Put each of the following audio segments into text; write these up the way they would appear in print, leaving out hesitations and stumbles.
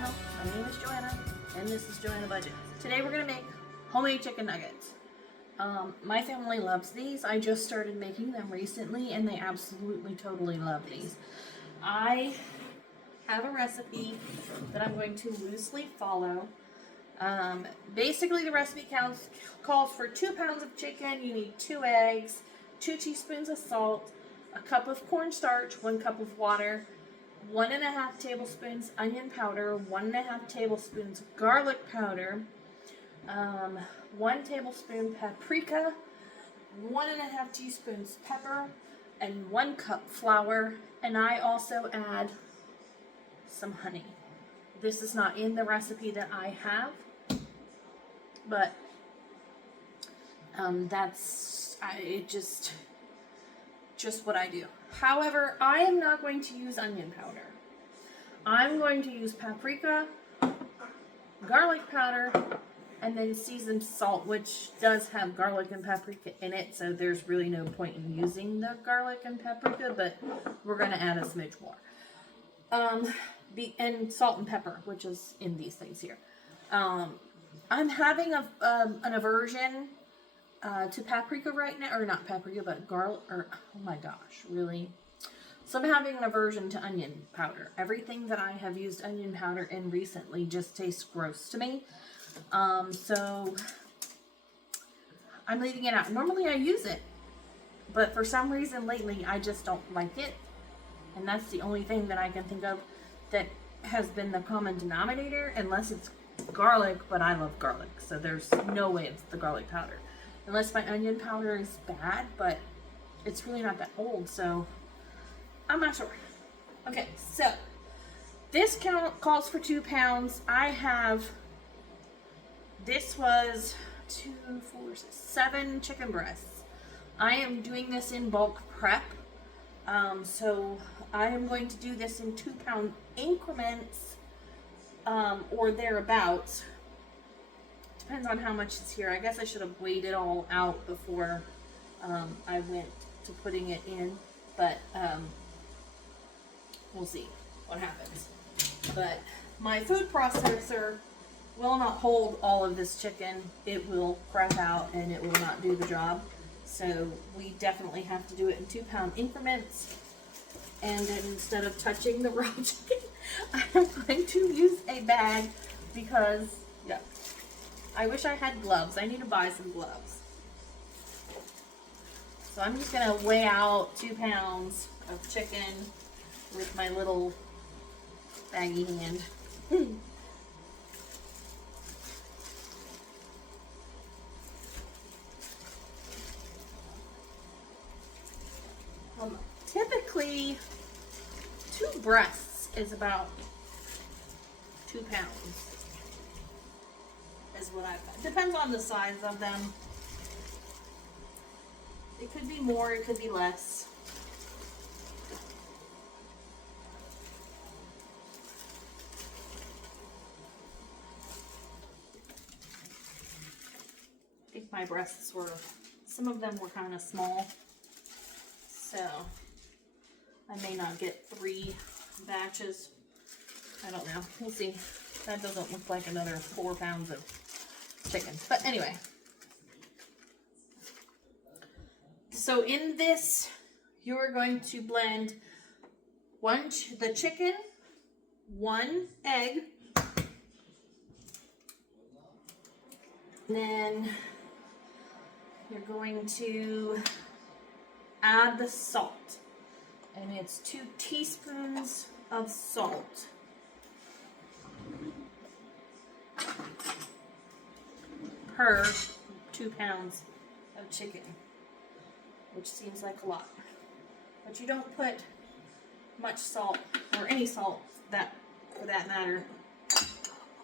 channel. My name is Joanna, and this is Joanna Budget. Today we're going to make homemade chicken nuggets. My family loves these. I just started making them recently, and they absolutely, totally love these. I have a recipe that I'm going to loosely follow. Basically, the recipe calls for 2 pounds of chicken. You need 2 eggs, 2 teaspoons of salt, a cup of cornstarch, 1 cup of water, 1.5 tablespoons onion powder, 1.5 tablespoons garlic powder, 1 tablespoon paprika, 1.5 teaspoons pepper, and 1 cup flour. And I also add some honey. This is not in the recipe that I have, but that's just what I do. However, I am not going to use onion powder. I'm going to use paprika, garlic powder, and then seasoned salt, which does have garlic and paprika in it, so there's really no point in using the garlic and paprika, but we're going to add a smidge more. And salt and pepper, which is in these things here. I'm having an aversion to paprika right now, or not paprika, but garlic, or oh my gosh, really? So I'm having an aversion to onion powder. Everything that I have used onion powder in recently just tastes gross to me. So I'm leaving it out. Normally I use it, but for some reason lately I just don't like it. And that's the only thing that I can think of that has been the common denominator, unless it's garlic, but I love garlic, so there's no way it's the garlic powder. Unless my onion powder is bad, but it's really not that old, so I'm not sure. Okay, so this calls for 2 pounds. This was 2, 4, 6, 7 chicken breasts. I am doing this in bulk prep. So I am going to do this in 2 pound increments, or thereabouts. Depends on how much is here. I guess I should have weighed it all out before I went to putting it in, but we'll see what happens. But my food processor will not hold all of this chicken. It will crap out and it will not do the job. So we definitely have to do it in 2 pound increments. And then instead of touching the raw chicken, I'm going to use a bag because, yeah, I wish I had gloves. I need to buy some gloves. So I'm just going to weigh out 2 pounds of chicken with my little baggy hand. Typically, 2 breasts is about 2 pounds. Is what I've got. Depends on the size of them. It could be more, it could be less. I think my breasts were, some of them were kind of small. So I may not get 3 batches. I don't know. We'll see. That doesn't look like another 4 pounds of chicken. But anyway. So in this, you are going to blend the chicken, 1 egg, and then you're going to add the salt. And it's 2 teaspoons of salt. Per 2 pounds of chicken, which seems like a lot. But you don't put much salt, or any salt that, for that matter,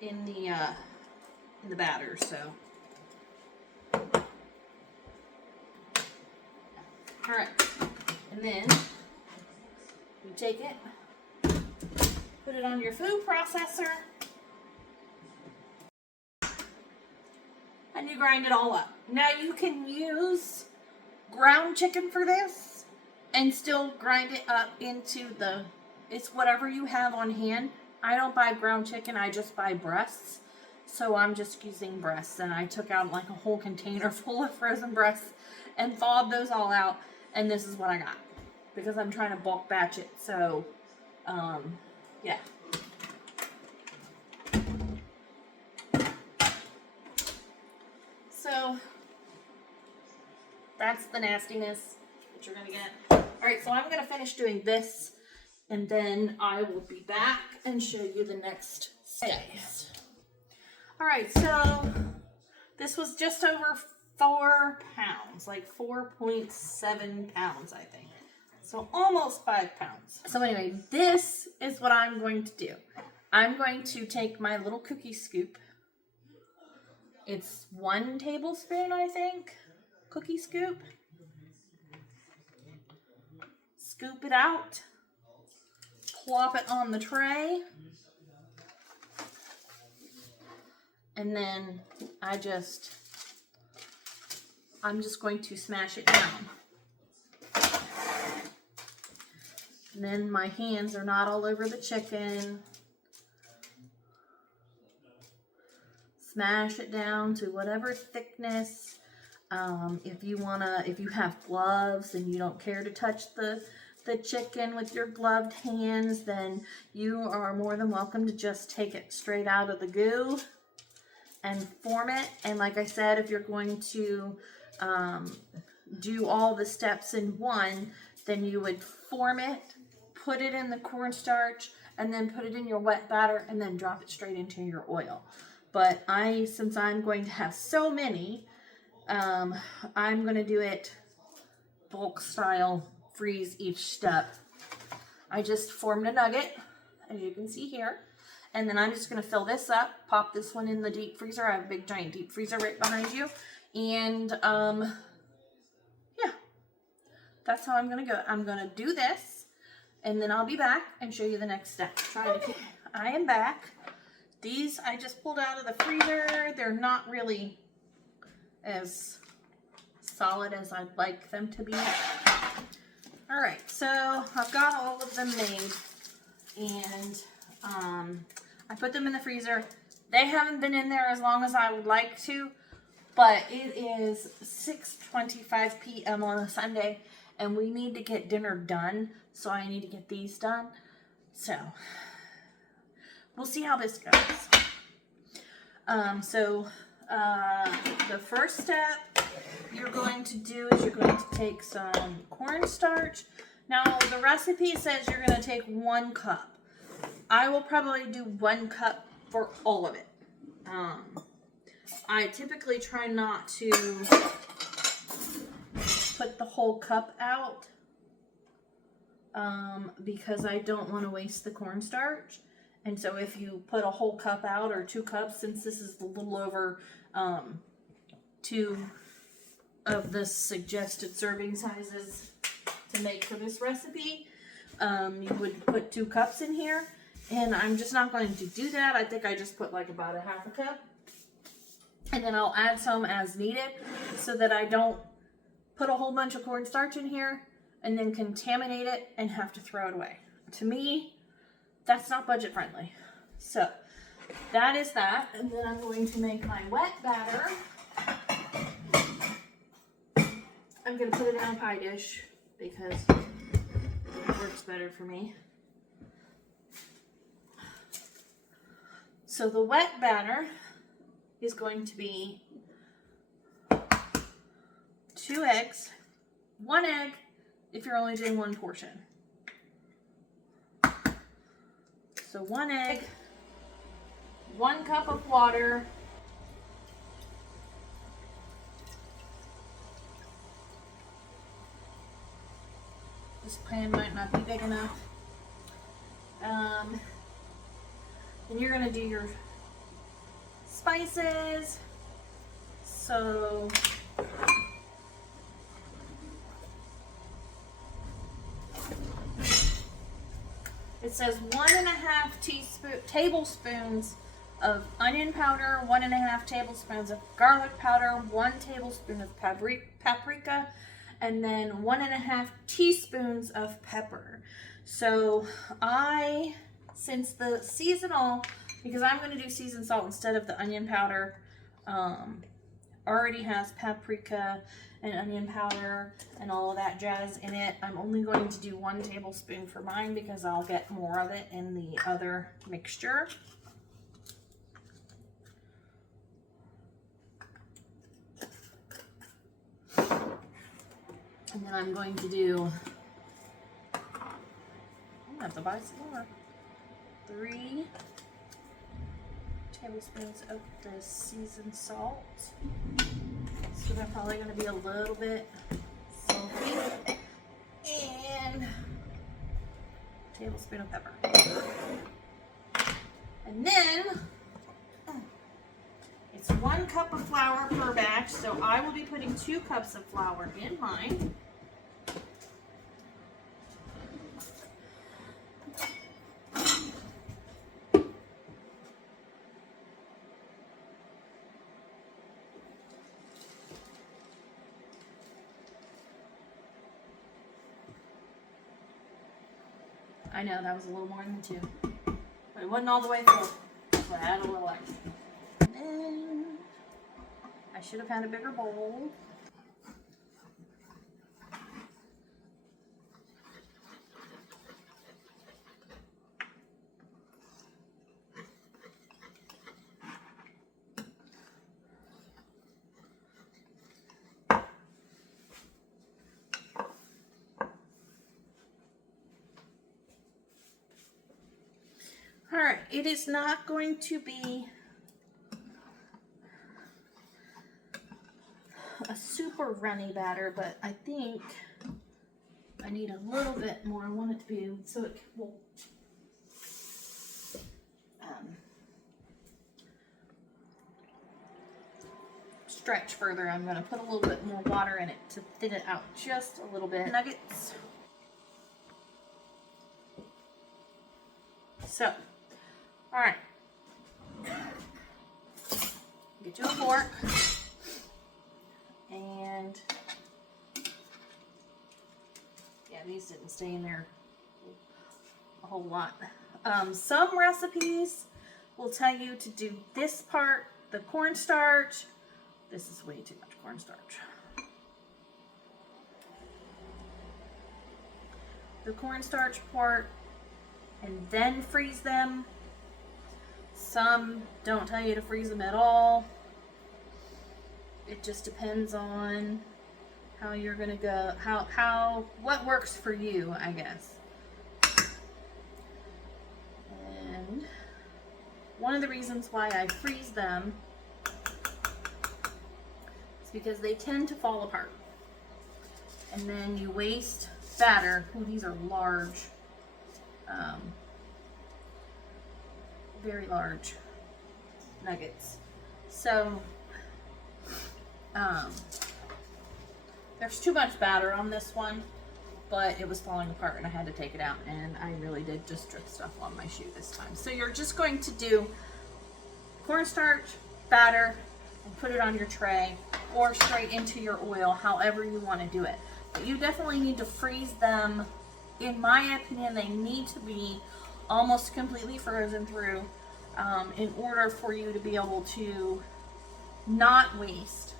in the batter. So, all right, and then you take it, put it on your food processor, and you grind it all up. Now you can use ground chicken for this and still grind it up into it's whatever you have on hand. I don't buy ground chicken, I just buy breasts. So I'm just using breasts, and I took out like a whole container full of frozen breasts and thawed those all out, and this is what I got because I'm trying to bulk batch it. So, yeah. So that's the nastiness that you're gonna get. All right, so I'm gonna finish doing this, and then I will be back and show you the next steps. All right, so this was just over 4 pounds, like 4.7 pounds, I think. So almost 5 pounds. So anyway, this is what I'm going to do. I'm going to take my little cookie scoop. It's 1 tablespoon, I think, cookie scoop. Scoop it out. Plop it on the tray. And then I'm just going to smash it down. And then my hands are not all over the chicken. Smash it down to whatever thickness. If you have gloves and you don't care to touch the chicken with your gloved hands, then you are more than welcome to just take it straight out of the goo and form it. And like I said, if you're going to do all the steps in one, then you would form it, put it in the cornstarch, and then put it in your wet batter, and then drop it straight into your oil. But since I'm going to have so many, I'm going to do it bulk style, freeze each step. I just formed a nugget, as you can see here. And then I'm just going to fill this up, pop this one in the deep freezer. I have a big giant deep freezer right behind you. And yeah, that's how I'm going to go. I'm going to do this, and then I'll be back and show you the next step. I am back. These I just pulled out of the freezer. They're not really as solid as I'd like them to be. All right, so I've got all of them made, and I put them in the freezer. They haven't been in there as long as I would like to, but it is 6:25 p.m. on a Sunday, and we need to get dinner done, so I need to get these done. So we'll see how this goes. The first step you're going to do is you're going to take some cornstarch. Now, the recipe says you're going to take 1 cup. I will probably do 1 cup for all of it. I typically try not to put the whole cup out because I don't want to waste the cornstarch. And so if you put a whole cup out, or 2 cups, since this is a little over 2 of the suggested serving sizes to make for this recipe, you would put 2 cups in here. And I'm just not going to do that. I think I just put like about a half a cup. And then I'll add some as needed so that I don't put a whole bunch of cornstarch in here and then contaminate it and have to throw it away. To me, that's not budget friendly. So that is that. And then I'm going to make my wet batter. I'm going to put it in a pie dish because it works better for me. So the wet batter is going to be 2 eggs, 1 egg if you're only doing 1 portion. So 1 egg, 1 cup of water, this pan might not be big enough. And you're going to do your spices. So it says 1.5 tablespoons of onion powder, 1.5 tablespoons of garlic powder, 1 tablespoon of paprika, and then 1.5 teaspoons of pepper. So I since the seasonal, because I'm going to do seasoned salt instead of the onion powder, already has paprika and onion powder and all of that jazz in it. I'm only going to do 1 tablespoon for mine because I'll get more of it in the other mixture. And then I'm going to do, I'm gonna have to buy some more. 3 tablespoons of the seasoned salt. So they're probably going to be a little bit salty. And a tablespoon of pepper. And then it's 1 cup of flour per batch, so I will be putting 2 cups of flour in mine. I know that was a little more than 2, but it wasn't all the way full, so I add a little extra. And then I should have had a bigger bowl. Alright, it is not going to be a super runny batter, but I think I need a little bit more. I want it to be so it will stretch further. I'm going to put a little bit more water in it to thin it out just a little bit. Nuggets. So, alright. Get you a fork. And yeah, these didn't stay in there a whole lot. Some recipes will tell you to do this part, the cornstarch. This is way too much cornstarch. The cornstarch part, and then freeze them. Some don't tell you to freeze them at all. It just depends on how you're gonna go, what works for you, I guess. And one of the reasons why I freeze them is because they tend to fall apart. And then you waste batter. Ooh, these are large, very large nuggets. So, there's too much batter on this one, but it was falling apart and I had to take it out, and I really did just drip stuff on my shoe this time. So you're just going to do cornstarch, batter, and put it on your tray or straight into your oil, however you want to do it. But you definitely need to freeze them. In my opinion, they need to be almost completely frozen through in order for you to be able to not waste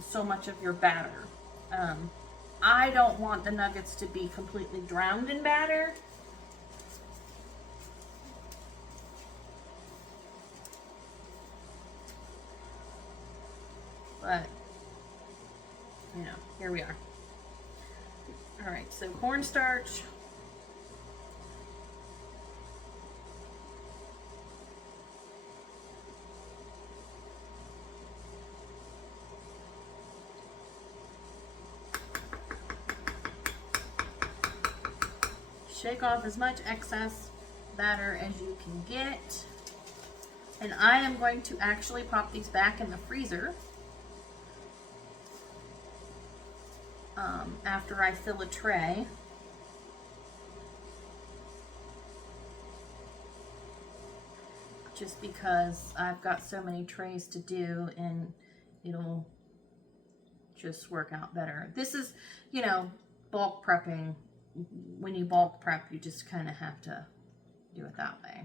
so much of your batter. I don't want the nuggets to be completely drowned in batter. But, you know, here we are. All right, so cornstarch. Shake off as much excess batter as you can get. And I am going to actually pop these back in the freezer after I fill a tray. Just because I've got so many trays to do and it'll just work out better. This is, you know, bulk prepping. When you bulk prep, you just kind of have to do it that way,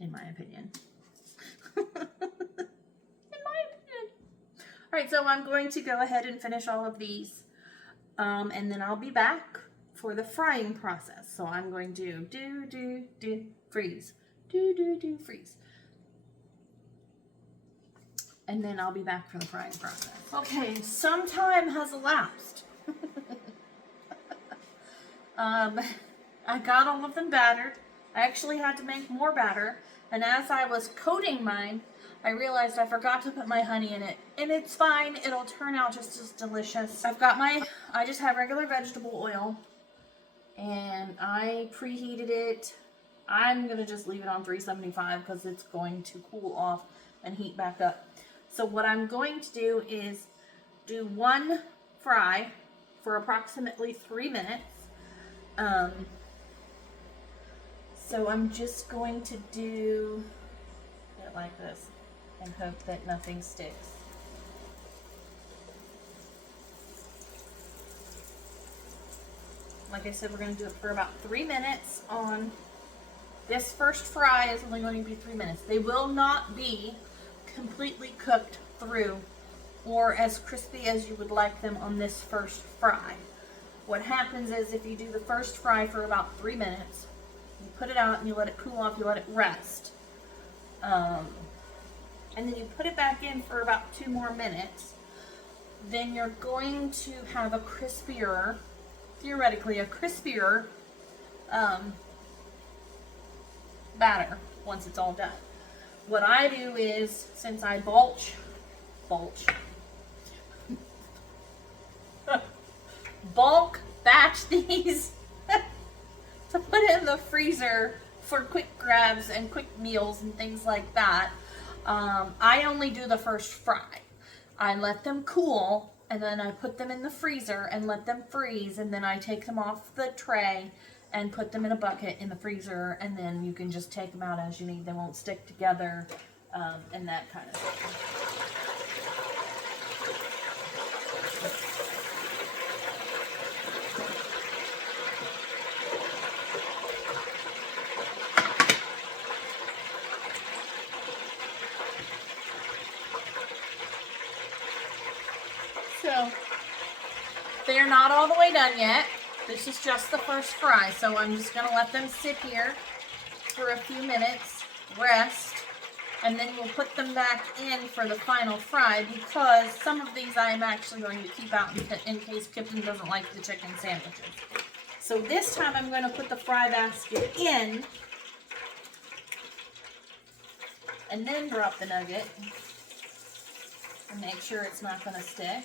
in my opinion. All right, so I'm going to go ahead and finish all of these, and then I'll be back for the frying process. So I'm going to do, freeze, do, freeze. And then I'll be back for the frying process. Okay, some time has elapsed. I got all of them battered. I actually had to make more batter, and as I was coating mine, I realized I forgot to put my honey in it, and it's fine. It'll turn out just as delicious. I just have regular vegetable oil, and I preheated it. I'm gonna just leave it on 375 because it's going to cool off and heat back up. So what I'm going to do is do one fry for approximately 3 minutes. So I'm just going to do it like this and hope that nothing sticks. Like I said, we're going to do it for about 3 minutes on this first fry. Is only going to be 3 minutes. They will not be completely cooked through or as crispy as you would like them on this first fry. What happens is if you do the first fry for about 3 minutes, you put it out and you let it cool off, you let it rest. And then you put it back in for about 2 more minutes. Then you're going to have a crispier, theoretically a crispier batter once it's all done. What I do is, since I bulk batch these to put in the freezer for quick grabs and quick meals and things like that, I only do the first fry. I let them cool, and then I put them in the freezer and let them freeze, and then I take them off the tray and put them in a bucket in the freezer, and then you can just take them out as you need. They won't stick together, and that kind of thing. So, they are not all the way done yet. This is just the first fry, so I'm just going to let them sit here for a few minutes, rest, and then we'll put them back in for the final fry, because some of these I am actually going to keep out in case Kipton doesn't like the chicken sandwiches. So this time I'm going to put the fry basket in and then drop the nugget and make sure it's not going to stick.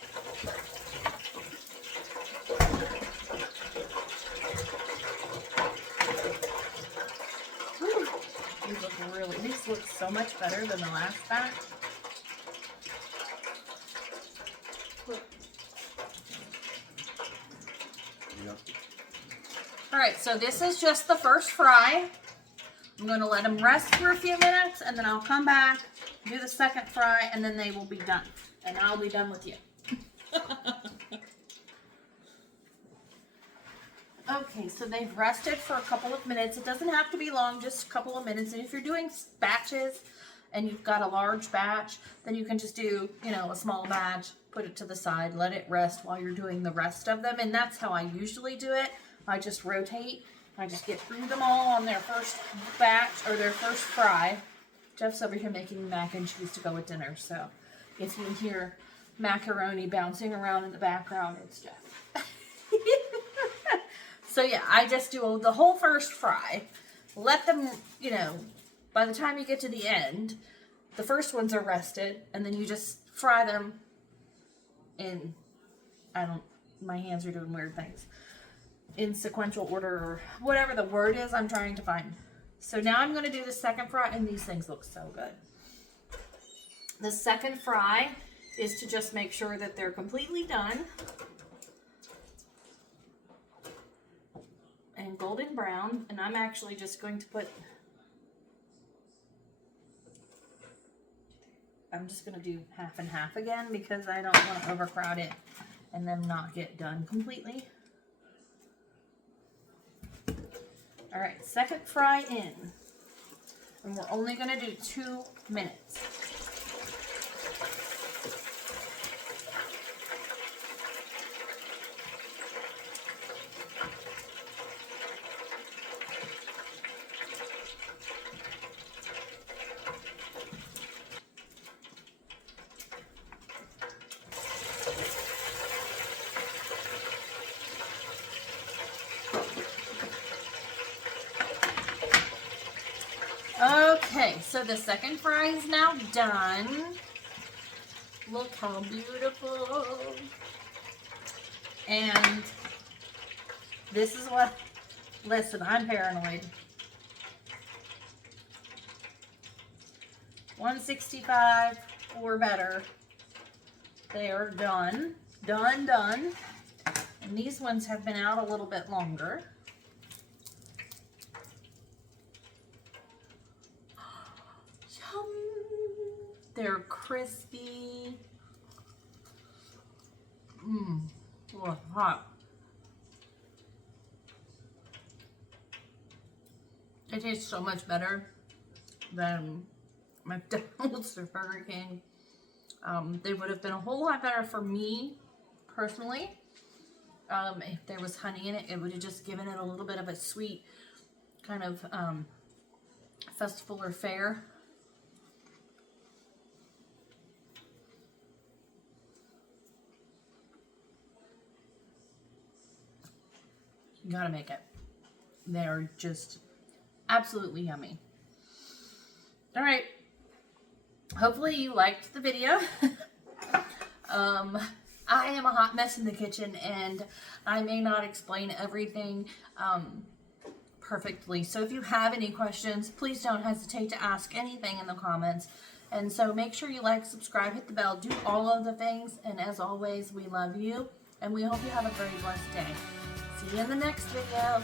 Whew. These look so much better than the last batch. Yep. Alright, so this is just the first fry. I'm going to let them rest for a few minutes, and then I'll come back, do the second fry, and then they will be done. And I'll be done with you. Okay, so they've rested for a couple of minutes. It doesn't have to be long, just a couple of minutes. And if you're doing batches and you've got a large batch, then you can just do, a small batch, put it to the side, let it rest while you're doing the rest of them. And that's how I usually do it. I just rotate. I just get through them all on their first batch or their first fry. Jeff's over here making mac and cheese to go with dinner. So if you hear macaroni bouncing around in the background, it's Jeff. So yeah, I just do the whole first fry. Let them, by the time you get to the end, the first ones are rested, and then you just fry them in, my hands are doing weird things, in sequential order, or whatever the word is I'm trying to find. So now I'm going to do the second fry, and these things look so good. The second fry is to just make sure that they're completely done and golden brown, and I'm actually just going to I'm just going to do half and half again, because I don't want to overcrowd it and then not get done completely. All right, second fry in. And we're only gonna do 2 minutes. Okay, so the second fry is now done. Look how beautiful. And this is what, listen, I'm paranoid. 165 or better. They are done. Done. And these ones have been out a little bit longer. Yum! They're crispy. Oh, hot. It tastes so much better than McDonald's or Burger King. They would have been a whole lot better for me, personally. If there was honey in it, it would have just given it a little bit of a sweet kind of festival or fair. You gotta make it. They're just absolutely yummy. All right. Hopefully you liked the video. I am a hot mess in the kitchen, and I may not explain everything perfectly. So if you have any questions, please don't hesitate to ask anything in the comments. And so make sure you like, subscribe, hit the bell, do all of the things. And as always, we love you, and we hope you have a very blessed day. See you in the next video.